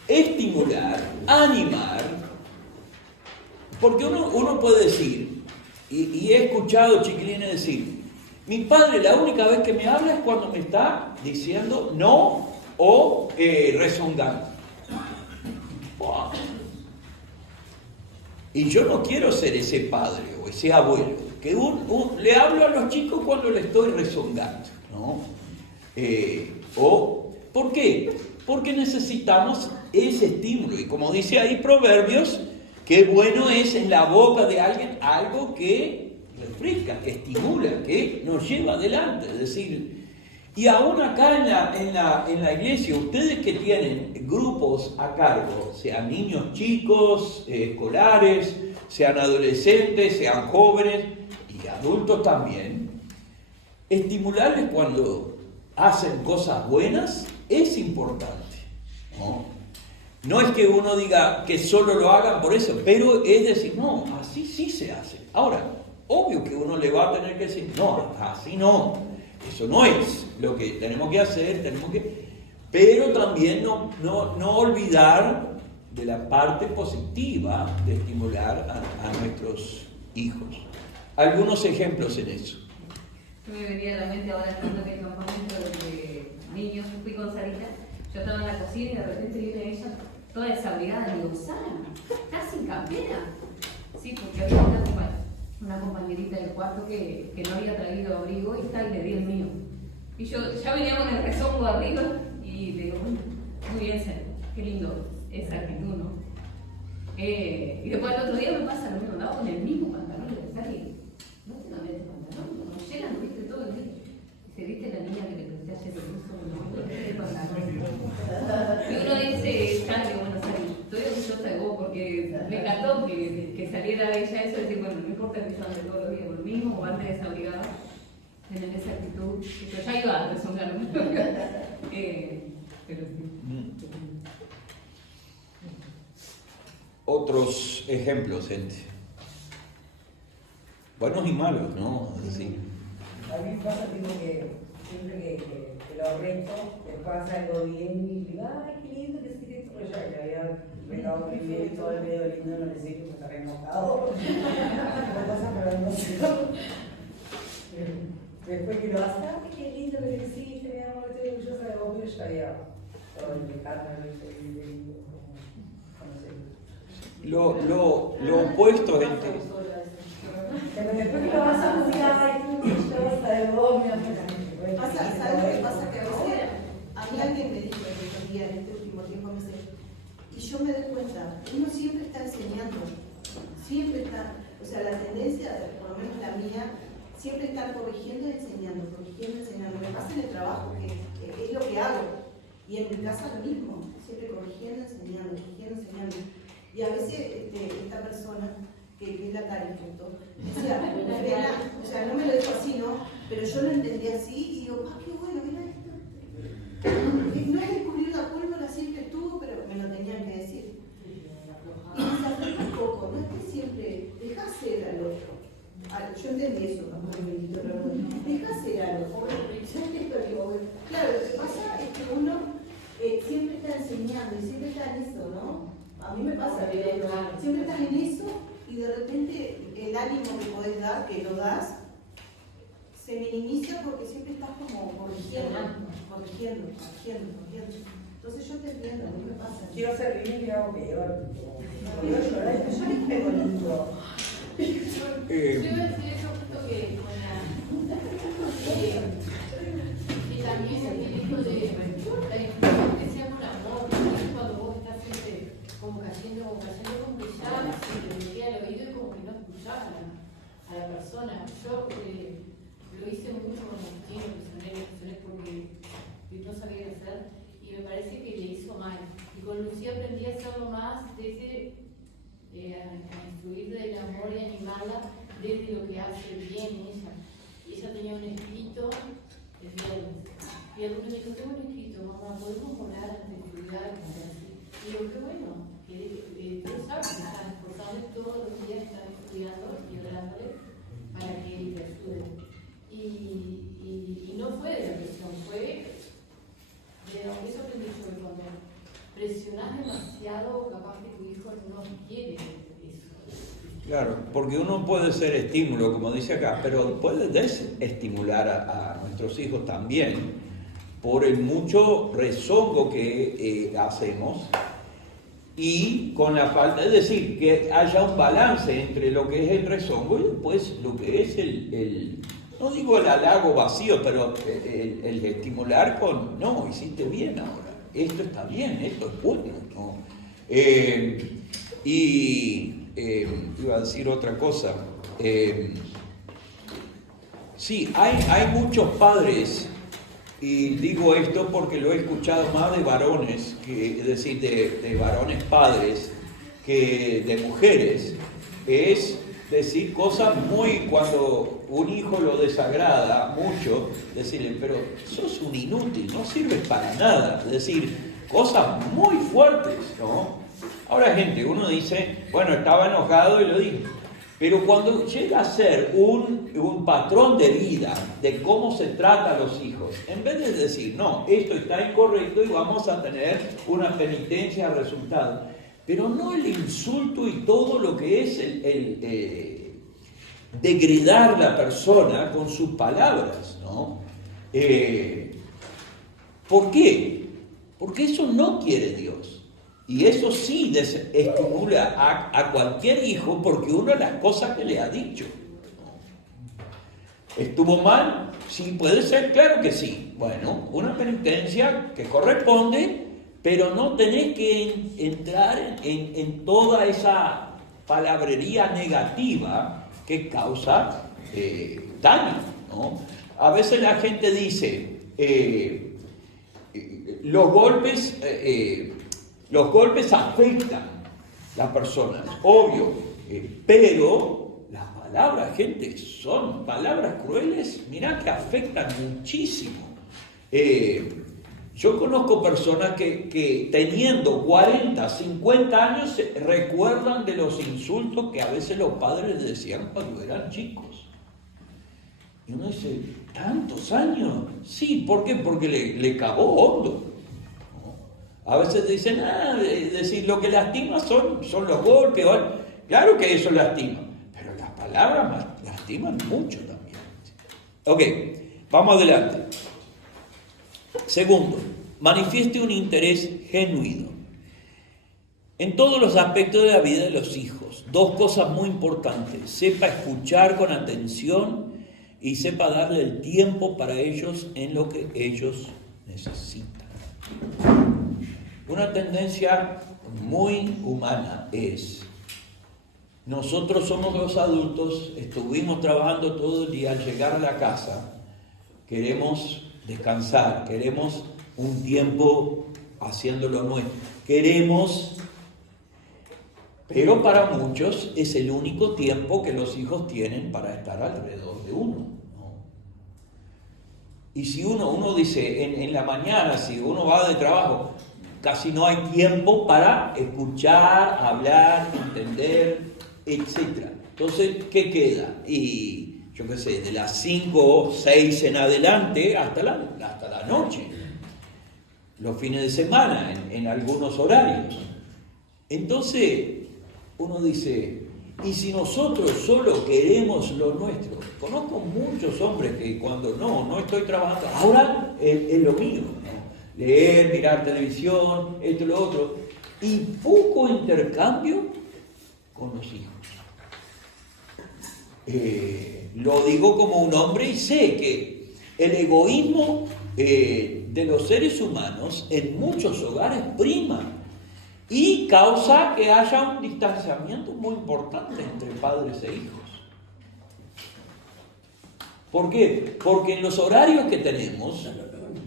estimular, animar, porque uno puede decir, y he escuchado chiquilines decir, mi padre la única vez que me habla es cuando me está diciendo no o rezongando. Wow. Y yo no quiero ser ese padre o ese abuelo, que le hablo a los chicos cuando le estoy rezongando, ¿no? ¿Por qué? Porque necesitamos ese estímulo. Y como dice ahí Proverbios, qué bueno es en la boca de alguien algo que refresca, que estimula, que nos lleva adelante. Es decir, y aún acá en la iglesia, ustedes que tienen grupos a cargo, sean niños chicos, escolares, sean adolescentes, sean jóvenes y adultos también, estimularles cuando hacen cosas buenas es importante, ¿no? No es que uno diga que solo lo hagan por eso, pero es decir, no, así sí se hace. Ahora, obvio que uno le va a tener que decir, no, así no, eso no es lo que tenemos que hacer, pero también no olvidar de la parte positiva de estimular a nuestros hijos. Algunos ejemplos en eso. Me venía a la mente ahora estando en el campamento de niños, fui con Sarita, yo estaba en la cocina y de repente viene ella toda desabrigada, y digo, Sara, ¿estás sin campera? Sí, porque había una compañerita del cuarto que no había traído abrigo y está y le di el mío. Y yo ya venía con el rezongo arriba y le digo, bueno, muy bien, Sara, qué lindo esa actitud, ¿no? Y después el otro día me pasa lo mismo, andaba con el mismo pantalón de Sara y no te cambié este pantalón, nos llegan, viste, todo el día. Dice, ¿viste la niña que le presté ayer el pantalón? Y uno dice, Sara, que bueno, Sara, estoy orgullosa de vos porque me encantó que saliera de ella eso, decir, bueno, no importa que yo ande todos los días con lo mismo o ande desabrigada, tener esa actitud, que ya iba a rezongarme. Pero sí. Otros ejemplos, gente. Buenos y malos, ¿no? Es decir, A mí me pasa tipo, que siempre que lo reto, me pasa algo bien y digo, ay, qué lindo que sí, esto, pues ya que había pegado muy bien y todo el video lindo, no necesito, me está re enojado. Me pasa, pero no sé. Después que lo haces, ay, qué lindo que lo hiciste, mi amor, estoy orgullosa de vos, pero ya había todo el karma, lo opuesto, gente. Pero después que lo vas a decir, ay, estoy orgullosa de vos, mi amor. ¿Sabes lo que pasa? Que a veces, a mí alguien me dijo estos días, en este último tiempo, me dice, y yo me doy cuenta, uno siempre está enseñando, siempre está, o sea, la tendencia, por lo menos la mía, siempre está corrigiendo y enseñando. Me pasa en el trabajo, que es lo que hago, y en mi casa lo mismo, siempre corrigiendo, enseñando. Y a veces esta persona, que es la Cari, decía, o sea, no me lo dijo así, ¿no? Pero yo lo entendí así y digo, ah, qué bueno, mira esto. No es descubrir la pólvora, siempre estuvo, pero me lo tenían que decir. Y me desafió un poco, no es que siempre deja ser al otro. Yo entendí eso, pero deja ser al otro. Claro, lo que pasa es que uno siempre está enseñando y siempre está en eso, ¿no? A mí me pasa que siempre estás en eso y de repente el ánimo que podés dar, que lo das, se minimiza porque siempre estás como corrigiendo. Entonces yo te entiendo, a mí me pasa. Quiero ser bien y hago peor. Quiero llorar, yo les pego el mundo. Yo iba a decir eso justo que con y también el hecho de la información que sea con amor, cuando vos estás siempre como cayendo con brillar, se te metía al oído y como que no escuchaba a la persona. Yo lo hice mucho con Agustín, misiones porque no sabía qué hacer y me parece que le hizo mal. Y con Lucía aprendí a hacerlo más desde a instruir del amor y animarla desde lo que hace bien ella. Y ella tenía un escrito el viernes. Y el lunes dijo, tengo un escrito, mamá, ¿podemos orar antes de estudiar? Y digo, qué bueno, que tú sabes que están esforzando todos los días, están estudiando y orándole para que él te ayude. Y no fue de la presión, fue de eso aprendí yo, cuando presionás demasiado, capaz que tu hijo no quiere eso. Claro, porque uno puede ser estímulo, como dice acá, pero puede desestimular a nuestros hijos también por el mucho rezongo que hacemos. y con la falta, es decir, que haya un balance entre lo que es el rezongo y después lo que es no digo el halago vacío, pero el estimular con, no, hiciste bien ahora, esto está bien, esto es bueno, ¿no? Iba a decir otra cosa. Sí, hay muchos padres, y digo esto porque lo he escuchado más de varones, es decir, de varones padres, que de mujeres, es decir cosas cuando un hijo lo desagrada mucho, decirle, pero sos un inútil, no sirves para nada, es decir, cosas muy fuertes, ¿no? Ahora, gente, uno dice, bueno, estaba enojado y lo dijo, pero cuando llega a ser un patrón de vida, de cómo se trata a los hijos, en vez de decir, no, esto está incorrecto y vamos a tener una penitencia al resultado, pero no el insulto y todo lo que es el degradar la persona con sus palabras, ¿no? ¿Por qué? Porque eso no quiere Dios. Y eso sí estimula a cualquier hijo porque uno de las cosas que le ha dicho. ¿Estuvo mal? Sí, puede ser, claro que sí. Bueno, una penitencia que corresponde, pero no tenés que entrar en toda esa palabrería negativa que causa daño, ¿no? A veces la gente dice, los golpes afectan a las personas, obvio, pero las palabras, gente, son palabras crueles, mirá que afectan muchísimo. Yo conozco personas que teniendo 40, 50 años recuerdan de los insultos que a veces los padres les decían cuando eran chicos. Y uno dice, ¿tantos años? Sí, ¿por qué? Porque le cavó hondo. A veces dicen, es decir, lo que lastima son los golpes. Claro que eso lastima, pero las palabras lastiman mucho también. Ok, vamos adelante. Segundo, manifieste un interés genuino en todos los aspectos de la vida de los hijos. Dos cosas muy importantes: sepa escuchar con atención y sepa darle el tiempo para ellos en lo que ellos necesitan. Una tendencia muy humana es, nosotros somos los adultos, estuvimos trabajando todo el día, al llegar a la casa queremos descansar, queremos un tiempo haciendo lo nuestro, pero para muchos es el único tiempo que los hijos tienen para estar alrededor de uno, ¿no? Y si uno dice, en la mañana, si uno va de trabajo, casi no hay tiempo para escuchar, hablar, entender, etc. Entonces, ¿qué queda? Y yo qué sé, de las 5 o 6 en adelante hasta la noche, los fines de semana, en algunos horarios. Entonces, uno dice, ¿y si nosotros solo queremos lo nuestro? Conozco muchos hombres que cuando no estoy trabajando, ahora es lo mío, ¿no? Leer, mirar televisión, esto y lo otro, y poco intercambio con los hijos. Lo digo como un hombre y sé que el egoísmo de los seres humanos en muchos hogares prima y causa que haya un distanciamiento muy importante entre padres e hijos. ¿Por qué? Porque en los horarios que tenemos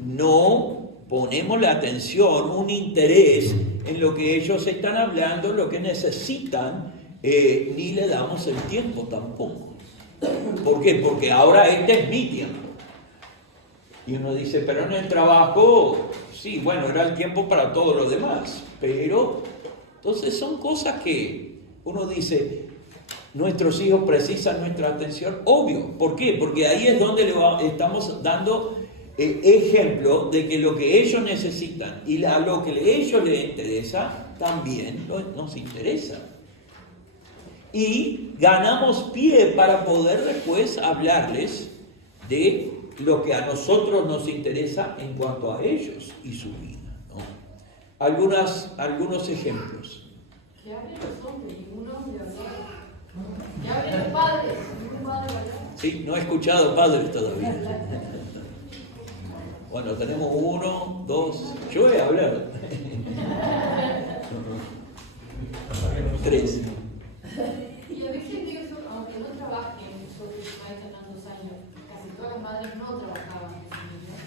no ponemos la atención, un interés en lo que ellos están hablando, lo que necesitan, ni le damos el tiempo tampoco. ¿Por qué? Porque ahora este es mi tiempo. Y uno dice, pero en el trabajo, sí, bueno, era el tiempo para todos los demás. Pero, entonces son cosas que uno dice, nuestros hijos precisan nuestra atención. Obvio. ¿Por qué? Porque ahí es donde estamos dando ejemplo de que lo que ellos necesitan y a lo que a ellos les interesa, también nos interesa. Y ganamos pie para poder después hablarles de lo que a nosotros nos interesa en cuanto a ellos y su vida, ¿no? algunos ejemplos. Que hablen los hombres, ningún hombre hablar. Que hablen los padres, ningún padre hablar. Sí, no he escuchado padres todavía. Bueno, tenemos 1, 2, yo voy a hablar. 3. Y a veces digo yo, aunque no trabajen, yo que hay tantos años, casi todas las madres no trabajaban con sus niños.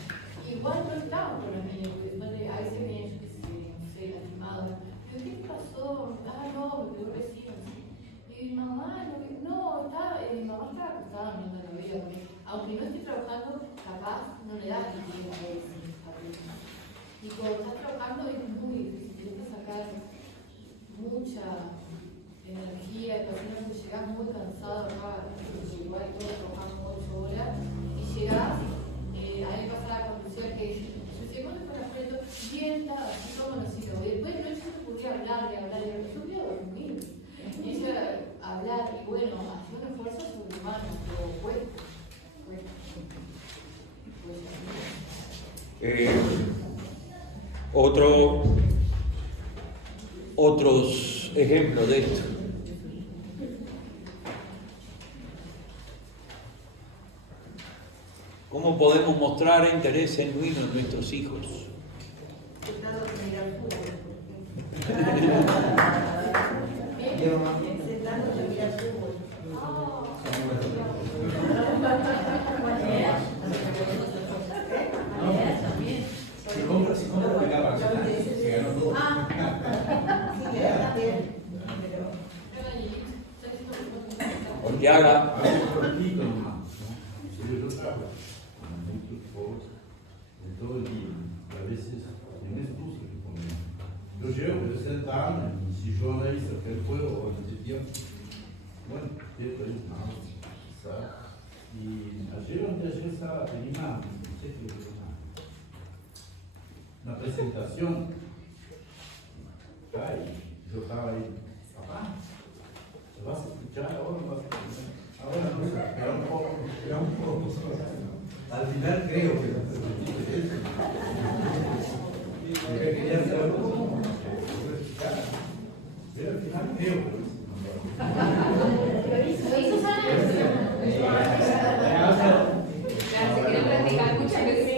Igual no estaban con los niños, porque después a veces venían, yo que sé, no sé, lastimadas. Digo, ¿qué te pasó? Ah, no, me pegó el vecino. Y mamá, no, mamá estaba acostada viendo la vida. Aunque no esté trabajando, capaz no le da el tiempo a veces. Y cuando estás trabajando es muy difícil, tienes que sacar mucha energía, y al final te llegas muy cansado acá, igual todos trabajamos 8 horas, y llegás, a mí me pasaba con Lucía que yo decía, ¿cuándo fue la frente? Bien, así como nos hizo. Y después no yo no podía hablar, yo voy a dormir. Y ella hablar, y bueno, hacía un esfuerzo sobrehumano, pero cuesta. Otros ejemplos de esto. ¿Cómo podemos mostrar interés genuino en nuestros hijos? Sentado a mirar fútbol, Olviaga. Todo el día, a veces tienes busca de comer. Yo llego de sentarme y si yo no hice aquel juego o ese tiempo, bueno, esto es nada, ¿sabes? Y ayer estaba animando, no sé qué es una presentación. Ay, yo estaba ahí, papá, ¿te vas a escuchar ahora? ¿No vas a escuchar? Ahora no, espera un poco. Al final creo que quería saber cómo. Pero al final creo que Se quiere practicar muchas veces.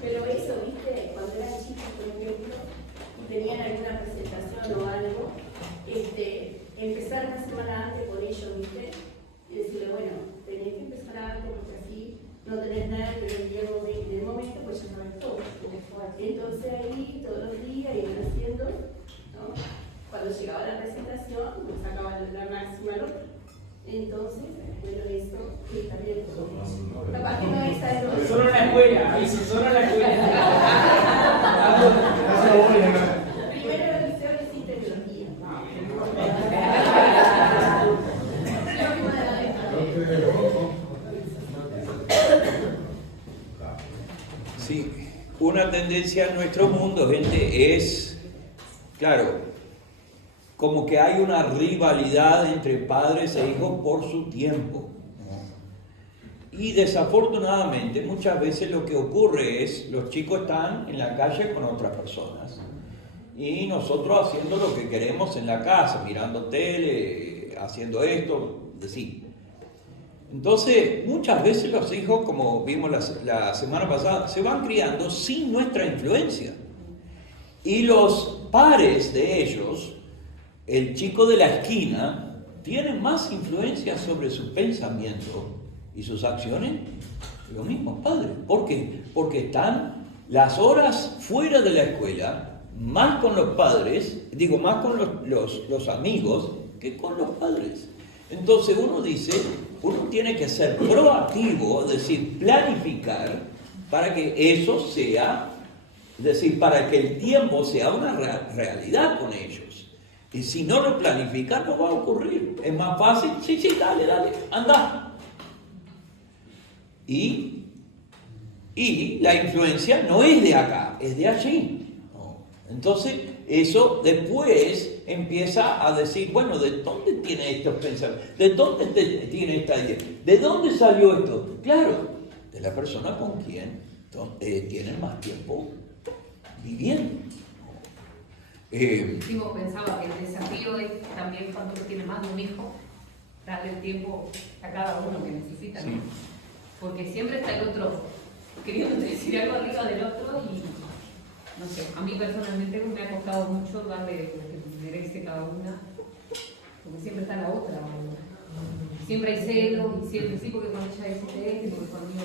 Pero eso, viste, cuando eran chicos, por ejemplo, y tenían alguna presentación o algo, empezar una semana antes con ellos, viste, y decirle, bueno, tenés que empezar antes porque así no tenés nada, pero el día del momento pues ya sabes todo. Entonces ahí todos los días iban haciendo, ¿no? Cuando llegaba la presentación, pues sacaba la máxima nota. Entonces, bueno, eso sí, también. Capaz que no es algo. Solo en la escuela, ahí sí, solo en la escuela. Primero el liceo y tecnología. Sí, una tendencia en nuestro mundo, gente, es, claro, como que hay una rivalidad entre padres e hijos por su tiempo. Y desafortunadamente muchas veces lo que ocurre es, los chicos están en la calle con otras personas y nosotros haciendo lo que queremos en la casa, mirando tele, haciendo esto, decir. Entonces, muchas veces los hijos, como vimos la semana pasada, se van criando sin nuestra influencia. Y los pares de ellos, el chico de la esquina, tienen más influencia sobre su pensamiento y sus acciones que los mismos padres. ¿Por qué? Porque están las horas fuera de la escuela, más con los padres, más con los amigos que con los padres. Entonces uno tiene que ser proactivo, es decir, planificar para que eso sea, es decir, para que el tiempo sea una realidad con ellos. Y si no lo planifican, no va a ocurrir. Es más fácil, sí, dale, anda. Y la influencia no es de acá, es de allí. ¿No? Entonces, eso después empieza a decir, bueno, ¿de dónde tiene estos pensamientos? ¿De dónde tiene esta idea? ¿De dónde salió esto? Claro, de la persona con quien tienen más tiempo bien. Último, pensaba que el desafío es también cuando uno tiene más de un hijo, darle el tiempo a cada uno que necesita, ¿no? Sí. Porque siempre está el otro queriendo decir algo arriba del otro y no sé, a mí personalmente me ha costado mucho darle lo que merece cada una, porque siempre está la otra, ¿no? Siempre hay celos y siempre sí, porque cuando ella dice este, porque conmigo.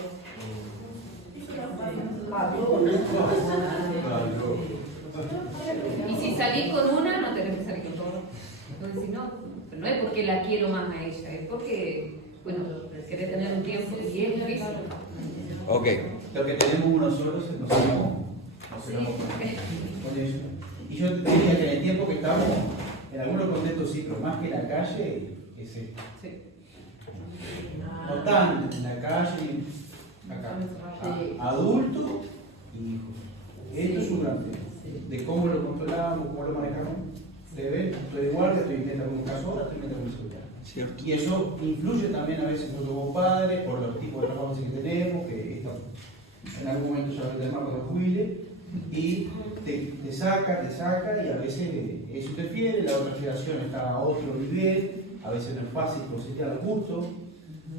Y si salís con una, no tenés que salir con todas. Entonces, si no, pero no es porque la quiero más a ella, es porque, bueno, querés tener un tiempo y es difícil. Ok. Lo que tenemos uno solo se nos enamó. Con eso. Y yo te diría que en el tiempo que estamos, en algunos contextos sí, pero más que la calle, es esto. Sí. No tan en la calle, acá. Adulto y hijos. Esto es un gran tema. De cómo lo controlamos, cómo lo manejamos. Estoy de guardia, estoy intentando un caso ahora, estoy intentando un celular. Cierto. Y eso influye también a veces nosotros como padres, por los tipos de trabajo que tenemos, que esto, en algún momento ya lo tenemos cuando jubile, y te saca, y a veces eso interfiere, la otra generación está a otro nivel, a veces no es fácil conseguir los gustos,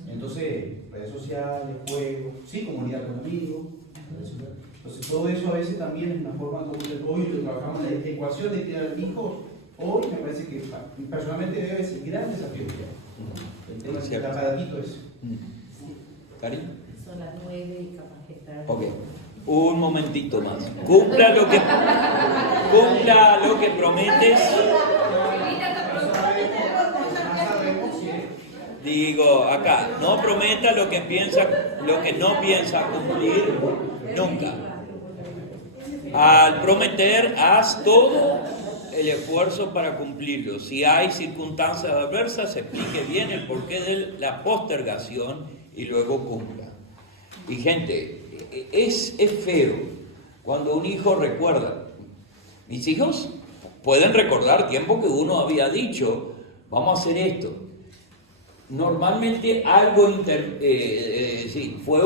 entonces redes sociales, juegos, sí, comunidad con amigos, entonces todo eso a veces también es una forma como hoy lo trabajamos en la ecuación de criar hijos. Hoy me parece que personalmente debe ser gran desafío. El tema es que está paradito eso. ¿Cari? Son las 9 y capaz que está. Ok. Un momentito más. Cumpla lo que prometes. Digo, acá, no prometa lo que no piensa cumplir nunca. Al prometer, haz todo el esfuerzo para cumplirlo. Si hay circunstancias adversas, explique bien el porqué de la postergación y luego cumpla. Y gente, es feo cuando un hijo recuerda. Mis hijos pueden recordar tiempo que uno había dicho, vamos a hacer esto. Normalmente algo fue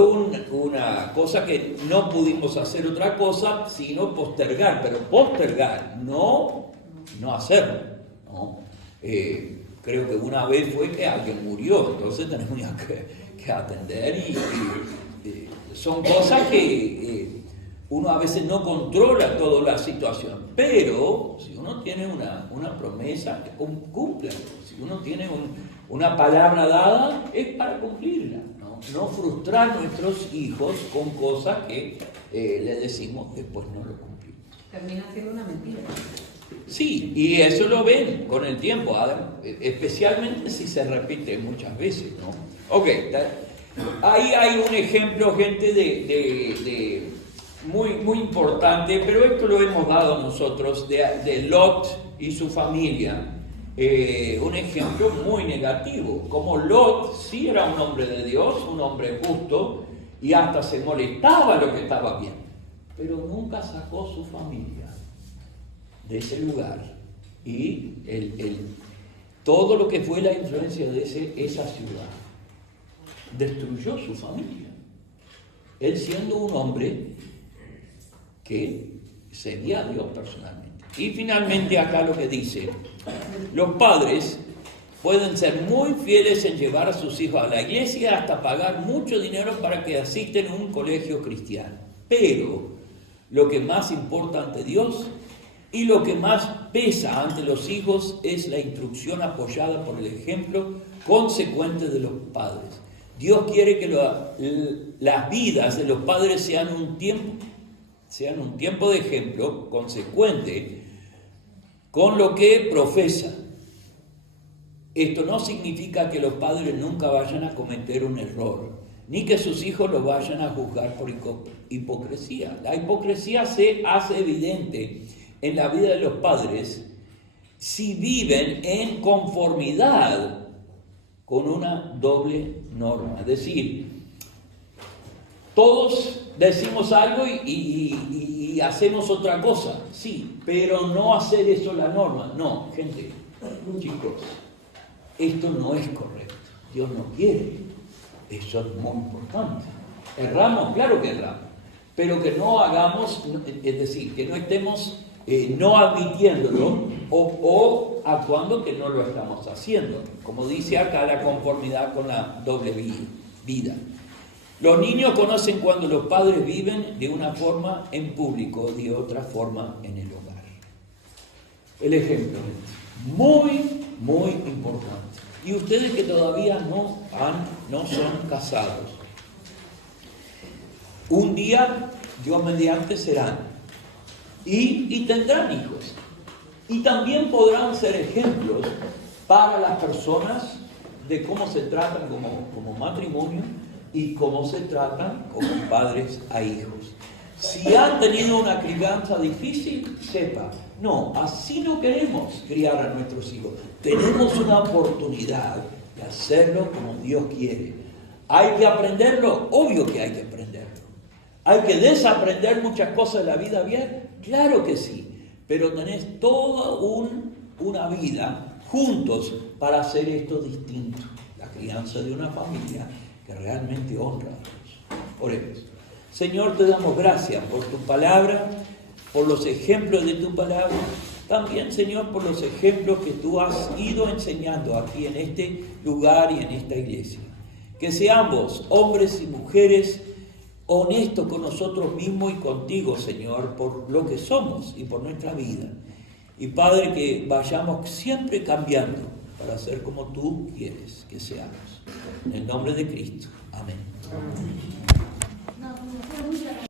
una cosa que no pudimos hacer otra cosa, sino postergar, pero postergar, no hacerlo, ¿no? Creo que una vez fue que alguien murió, entonces tenemos que atender y son cosas que uno a veces no controla toda la situación, pero si uno tiene una promesa, cumple. Si uno tiene una palabra dada, es para cumplirla, no frustrar a nuestros hijos con cosas que le decimos después no lo cumplimos. Termina siendo una mentira. Sí, y eso lo ven con el tiempo, especialmente si se repite muchas veces, ¿no? Ok, ahí hay un ejemplo, gente, de muy importante, pero esto lo hemos dado nosotros, de Lot y su familia. Un ejemplo muy negativo, como Lot sí era un hombre de Dios, un hombre justo, y hasta se molestaba lo que estaba bien, pero nunca sacó su familia de ese lugar y todo lo que fue la influencia de esa ciudad destruyó su familia, él siendo un hombre que seguía a Dios personalmente. Y finalmente acá lo que dice, los padres pueden ser muy fieles en llevar a sus hijos a la iglesia hasta pagar mucho dinero para que asisten a un colegio cristiano, pero lo que más importa ante Dios y lo que más pesa ante los hijos es la instrucción apoyada por el ejemplo consecuente de los padres. Dios quiere que las vidas de los padres sean un tiempo de ejemplo consecuente con lo que profesa. Esto no significa que los padres nunca vayan a cometer un error, ni que sus hijos los vayan a juzgar por hipocresía. La hipocresía se hace evidente en la vida de los padres si viven en conformidad con una doble norma. Es decir, todos decimos algo y hacemos otra cosa, sí, pero no hacer eso la norma. No, gente, chicos, esto no es correcto. Dios no quiere. Eso es muy importante. ¿Erramos? Claro que erramos. pero que no hagamos, es decir, que no estemos no admitiéndolo o actuando que no lo estamos haciendo. Como dice acá, la conformidad con la doble vida. Los niños conocen cuando los padres viven de una forma en público, de otra forma en el hogar. El ejemplo es muy, muy importante. Y ustedes que todavía no son casados, un día, Dios mediante, serán y tendrán hijos. Y también podrán ser ejemplos para las personas de cómo se tratan como matrimonio y cómo se tratan como padres a hijos. Si han tenido una crianza difícil, sepa, no, así no queremos criar a nuestros hijos. Tenemos una oportunidad de hacerlo como Dios quiere. ¿Hay que aprenderlo? Obvio que hay que aprenderlo. ¿Hay que desaprender muchas cosas de la vida bien? Claro que sí, pero tenés toda una vida juntos para hacer esto distinto. La crianza de una familia que realmente honra a Dios. Oremos. Señor, te damos gracias por tu palabra, por los ejemplos de tu palabra. También, Señor, por los ejemplos que tú has ido enseñando aquí en este lugar y en esta iglesia. Que seamos hombres y mujeres honestos con nosotros mismos y contigo, Señor, por lo que somos y por nuestra vida. Y Padre, que vayamos siempre cambiando para ser como tú quieres que seamos. En el nombre de Cristo. Amén. No, como fue mucha